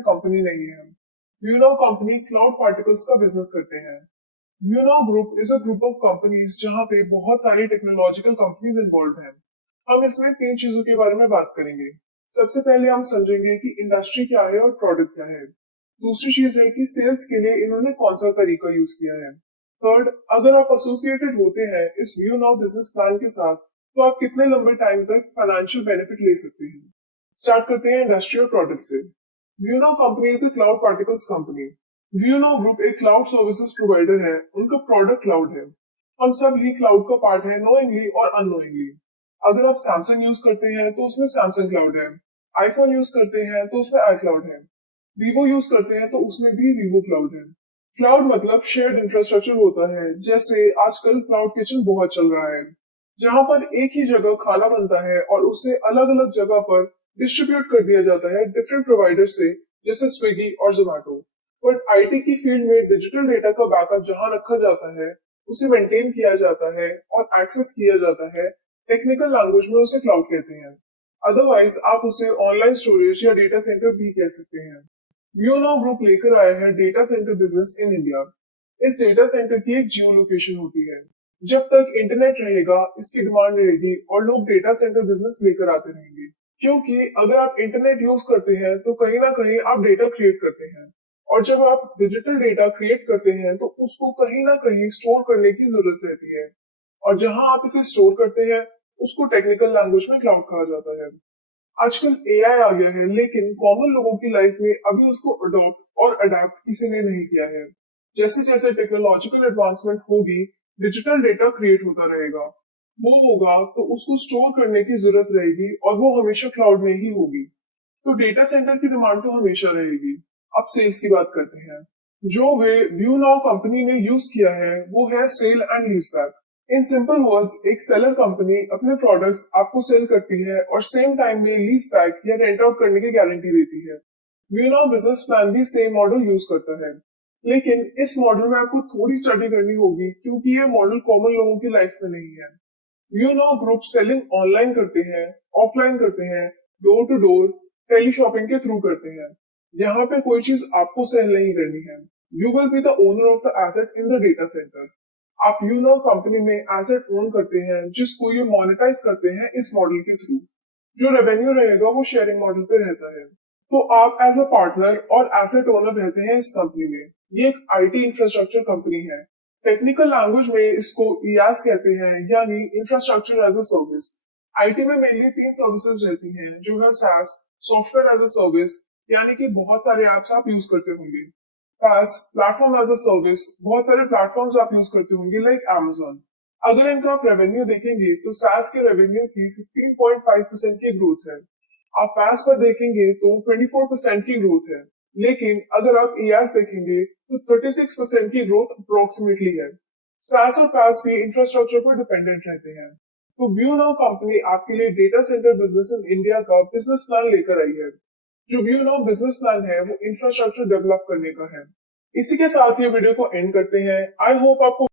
में कंपनी नहीं है। व्यूनाउ कंपनी क्लाउड पार्टिकल्स का बिजनेस करते हैं। ViewNow group is a group of companies जहां पे बहुत सारी टेक्नोलॉजिकल कंपनीज इन्वॉल्व हैं। हम इसमें तीन चीजों के बारे में बात करेंगे। सबसे पहले हम समझेंगे कि इंडस्ट्री क्या है और प्रोडक्ट क्या है। दूसरी चीज है कि सेल्स के लिए इन्होंने कौन सा तरीका यूज किया है। थर्ड, अगर आप एसोसिएटेड होते हैं इस व्यूनाउ बिजनेस प्लान के साथ तो आप कितने लंबे टाइम तक फाइनेंशियल बेनिफिट ले सकते हैं। स्टार्ट करते हैं इंडस्ट्री और प्रोडक्ट से। ViewNow company is a cloud particles company. ViewNow group एक क्लाउड सर्विसेज प्रोवाइडर है। उनका प्रोडक्ट क्लाउड है। हम सब ही क्लाउड का पार्ट है, नोइंगली और अननोइंगली। अगर आप सैमसंग यूज करते हैं तो उसमें सैमसंग क्लाउड है। आईफोन यूज करते हैं तो उसमें आई क्लाउड है। वीवो यूज करते हैं तो उसमें भी वीवो क्लाउड है। क्लाउड मतलब शेयर्ड इंफ्रास्ट्रक्चर होता है। जैसे आजकल क्लाउड किचन बहुत चल रहा है, जहां पर एक ही जगह खाना बनता है और उसे अलग अलग जगह पर डिस्ट्रीब्यूट कर दिया जाता है डिफरेंट प्रोवाइडर से, जैसे स्विगी और जोमेटो। बट आईटी की फील्ड में डिजिटल डेटा का बैकअप जहां रखा जाता है, उसे मेंटेन किया जाता है और एक्सेस किया जाता है, टेक्निकल लैंग्वेज में उसे क्लाउड कहते हैं। अदरवाइज आप उसे ऑनलाइन स्टोरेज या डेटा सेंटर भी कह सकते हैं। व्यूनाउ ग्रुप लेकर आया है data centre business in India. इस डेटा सेंटर की एक जियो लोकेशन होती है। जब तक इंटरनेट रहेगा इसकी डिमांड रहेगी और लोग डेटा सेंटर बिजनेस लेकर आते रहेंगे। क्योंकि अगर आप इंटरनेट यूज करते हैं तो कहीं ना कहीं आप डेटा क्रिएट करते हैं, और जब आप डिजिटल डेटा क्रिएट करते हैं तो उसको कहीं ना कहीं स्टोर करने की जरूरत रहती है, और जहां आप इसे स्टोर करते हैं उसको टेक्निकल लैंग्वेज में क्लाउड कहा जाता है। आजकल एआई आ गया है, लेकिन कॉमन लोगों की लाइफ में अभी उसको अडॉप्ट और अडेप्ट किसी ने नहीं किया है। जैसे जैसे टेक्नोलॉजिकल एडवांसमेंट होगी, डिजिटल डेटा क्रिएट होता रहेगा। वो होगा तो उसको स्टोर करने की जरूरत रहेगी और वो हमेशा क्लाउड में ही होगी। तो डेटा सेंटर की डिमांड तो हमेशा रहेगी। अब सेल्स की बात करते हैं। जो वे व्यू नाउ कंपनी ने यूज किया है वो है sale and lease back. In simple words, एक सेलर कंपनी अपने प्रोडक्ट्स आपको सेल करती है और सेम टाइम में लीज बैक या रेंट आउट करने की गारंटी देती है। व्यू नाउ बिजनेस प्लान भी सेम मॉडल यूज करता है, लेकिन इस मॉडल में आपको थोड़ी स्टडी करनी होगी क्योंकि ये मॉडल कॉमन लोगों की लाइफ में नहीं है। View Now group selling online करते हैं, ऑफलाइन करते हैं, door to door, teleshopping के थ्रू करते हैं। यहाँ पे कोई चीज आपको सेल नहीं करनी है। You will be the owner of the asset in the data centre. आप यू नाउ कंपनी में एसेट ओन करते हैं जिसको ये मोनेटाइज करते हैं इस मॉडल के थ्रू। जो रेवेन्यू रहेगा वो शेयरिंग मॉडल पे रहता है। तो आप एज अ पार्टनर और एसेट ओनर रहते हैं इस कंपनी में। ये एक आईटी इंफ्रास्ट्रक्चर कंपनी है। टेक्निकल लैंग्वेज में इसको ईआस कहते हैं, यानी infrastructure as a service. IT में मेनली तीन सर्विसेज रहती हैं, जो है सास, सॉफ्टवेयर एज अ सर्विस, यानी कि बहुत सारे एप्स आप यूज करते होंगे। पास, प्लेटफॉर्म एज अ सर्विस, बहुत सारे प्लेटफॉर्म्स आप यूज करते होंगे लाइक Amazon। अगर इनका आप रेवेन्यू देखेंगे तो सास के रेवेन्यू की 15.5% की ग्रोथ है। आप पास पर देखेंगे तो 24% की ग्रोथ है। लेकिन अगर आप ईआरएस देखेंगे तो 36% की ग्रोथ अप्रोक्सीमेटली है। सास और पास भी इंफ्रास्ट्रक्चर पर डिपेंडेंट रहते हैं। तो व्यू नाउ कंपनी आपके लिए data centre business in India का बिजनेस प्लान लेकर आई है। जो व्यू नाउ बिजनेस प्लान है वो इंफ्रास्ट्रक्चर डेवलप करने का है। इसी के साथ ये वीडियो को एंड करते हैं। आई होप आपको